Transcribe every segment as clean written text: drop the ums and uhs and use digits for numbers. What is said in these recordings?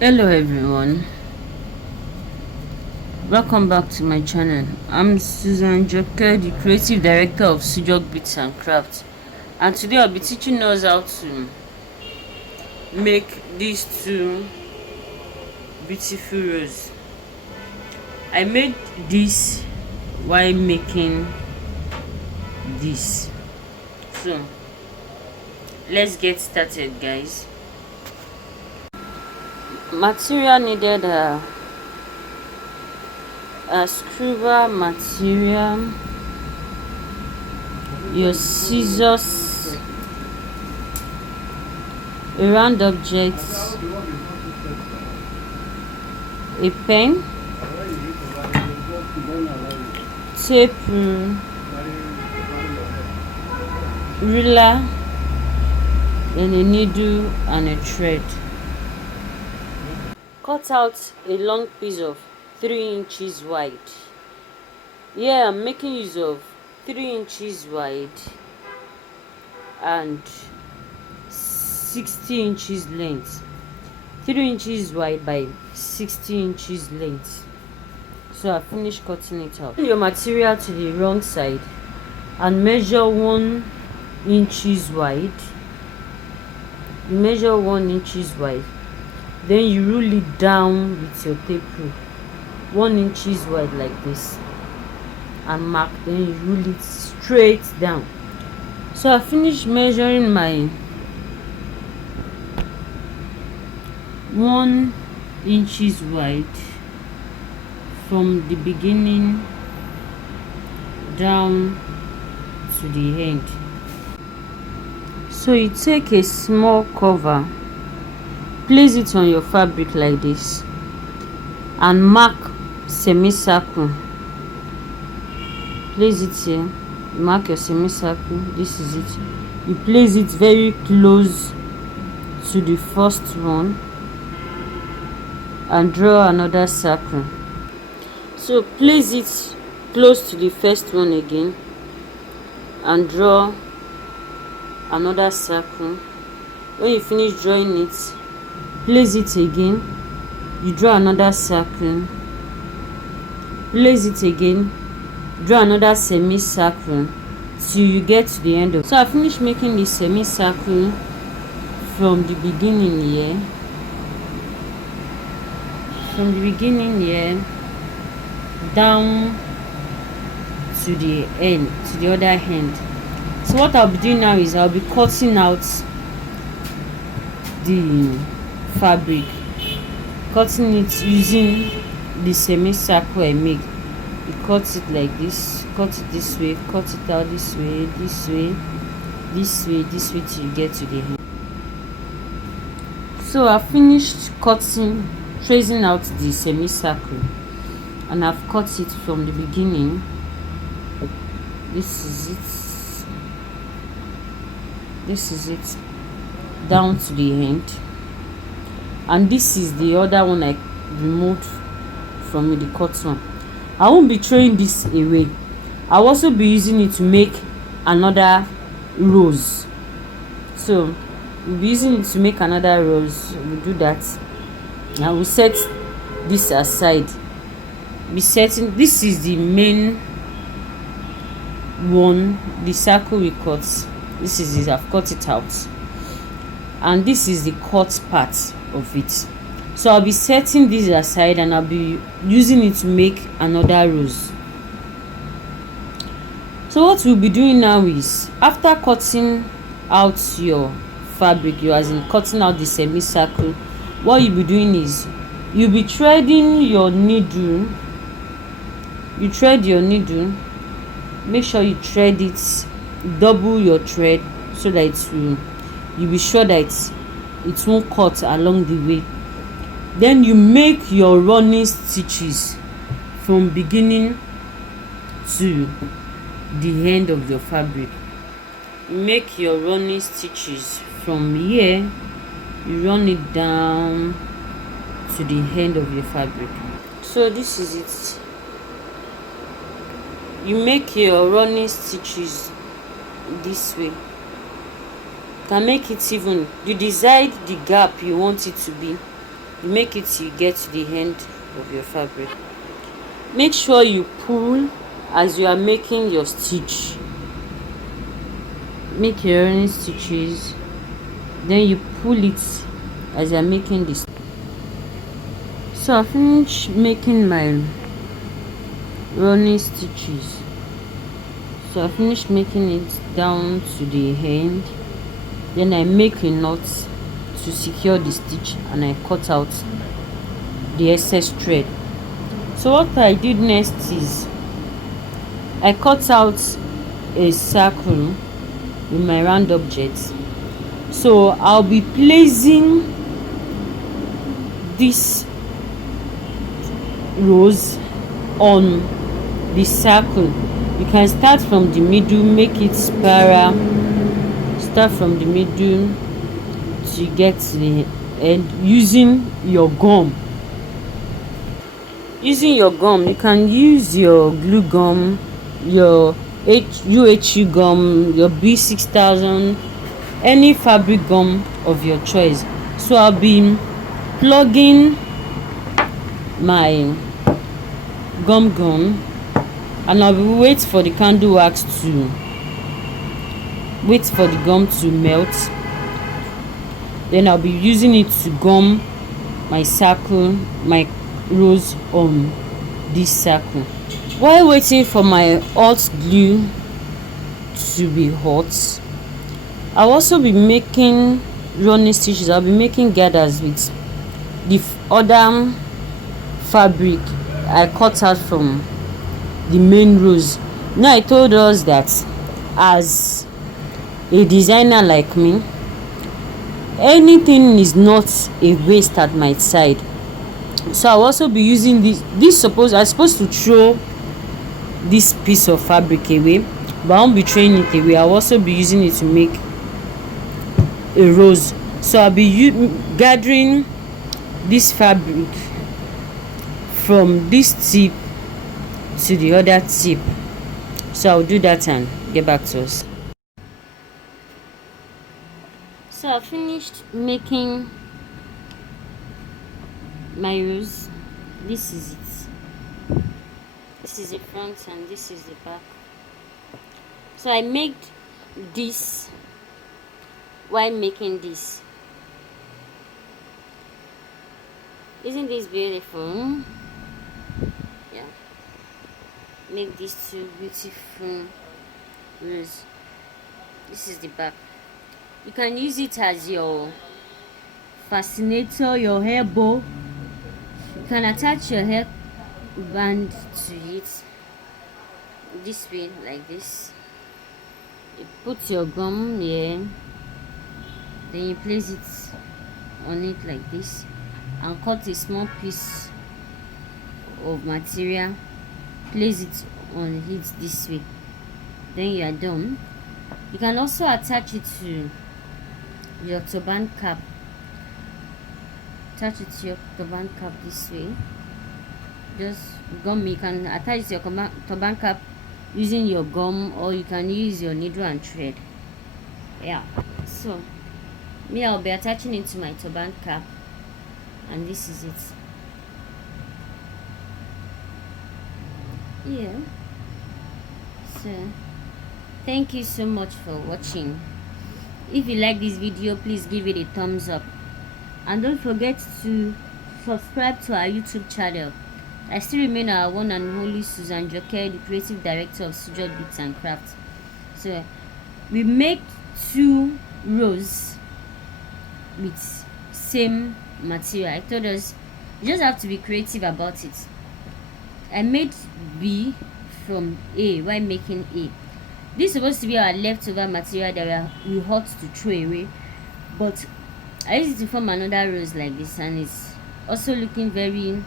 Hello everyone, welcome back to my channel. I'm Susan Joke, the creative director of Sujok Beats and Crafts, and today I'll be teaching us how to make these two beautiful roses. I made this while making this, so let's get started, guys. Material needed a scribble material, your scissors, a round object, a pen, tape, ruler, and a needle and a thread. Cut out a long piece of 3 inches wide. Here I'm making use of 3 inches wide and 60 inches length. 3 inches wide by 60 inches length. So I finished cutting it out. Turn your material to the wrong side and measure 1 inches wide. You measure 1 inches wide. Then you rule it down with your tape rule, 1 inches wide like this, and mark. Then you rule it straight down. So I finished measuring my 1 inches wide from the beginning down to the end. So you take a small cover, place it on your fabric like this, and mark semicircle. Place it here, mark your semicircle. This is it. You place it very close to the first one and draw another circle. So place it close to the first one again and draw another circle. When you finish drawing it, place it again, you draw another circle, place it again, draw another semicircle till you get to the end of. So I finished making the semicircle from the beginning here, down to the end, to the other end. So what I'll be doing now is I'll be cutting out the fabric, cutting it using the semicircle I make. You cut it like this, cut it this way, cut it out this way, this way, this way, this way till you get to the end. So I finished cutting, tracing out the semicircle, and I've cut it from the beginning. This is it down to the end, and this is the other one I removed from the cut one. I won't be throwing this away. I'll also be using it to make another rose. So we'll be using it to make another rose. We'll do that. I will set this aside. This is the main one, the circle we cut. This is it. I've cut it out, and this is the cut part of it. So I'll be setting this aside and I'll be using it to make another rose. So what we'll be doing now is, after cutting out your fabric, cutting out the semicircle, what you'll be doing is you'll be threading your needle. You thread your needle, make sure you thread it, double your thread so that you'll be sure that it won't cut along the way. Then you make your running stitches from beginning to the end of your fabric. You make your running stitches from here, you run it down to the end of your fabric. So this is it. You make your running stitches this way. You can make it even. You decide the gap you want it to be. you make it till you get to the end of your fabric. Make sure you pull as you are making your stitch. Make your running stitches, then you pull it as you are making this. So I finished making my running stitches. So I finished making it down to the end. Then I make a knot to secure the stitch, and I cut out the excess thread. So what I did next is I cut out a circle with my round object. So I'll be placing this rose on the circle. You can start from the middle, make it spiral, start from the middle to get to the end using your gum. Using your gum, you can use your glue gum, your UHU gum, your B6000, any fabric gum of your choice. So I'll be plugging my gum and I'll be wait for the candle wax to wait for the gum to melt. Then I'll be using it to gum my circle, my rose on this circle. While waiting for my hot glue to be hot, I'll also be making running stitches. I'll be making gathers with the other fabric I cut out from the main rose. Now I told us that as a designer like me, anything is not a waste at my side. So I'll also be using I'm supposed to throw this piece of fabric away, but I won't be throwing it away. I'll also be using it to make a rose. So I'll be gathering this fabric from this tip to the other tip. So I'll do that and get back to us. So I finished making my rose. This is it. This is the front and this is the back. So I made this while making this. Isn't this beautiful? Yeah. Make these two beautiful rose. This is the back. You can use it as your fascinator, your hair bow. You can attach your hair band to it this way, like this. You put your gum here, then you place it on it like this and cut a small piece of material, place it on it this way. Then you are done. You can also attach it to your turban cap. Attach it to your turban cap this way. Just gum. You can attach your turban cap using your gum, or you can use your needle and thread. Yeah. So me, I'll be attaching it to my turban cap, and this is it. Yeah. So thank you so much for watching. If you like this video, please give it a thumbs up, and don't forget to subscribe to our YouTube channel. I still remain our one and only Susan Joke, the creative director of Sujot Bits and Crafts. So we make 2 rows with same material. I told us you just have to be creative about it. I made B from A while making A. This is supposed to be our leftover material that we hot to throw away, but I used it to form another rose like this, and it's also looking very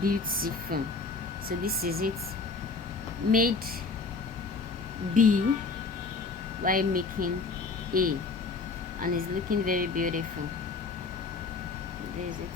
beautiful. So this is it. Made B while making A, and it's looking very beautiful. This is it.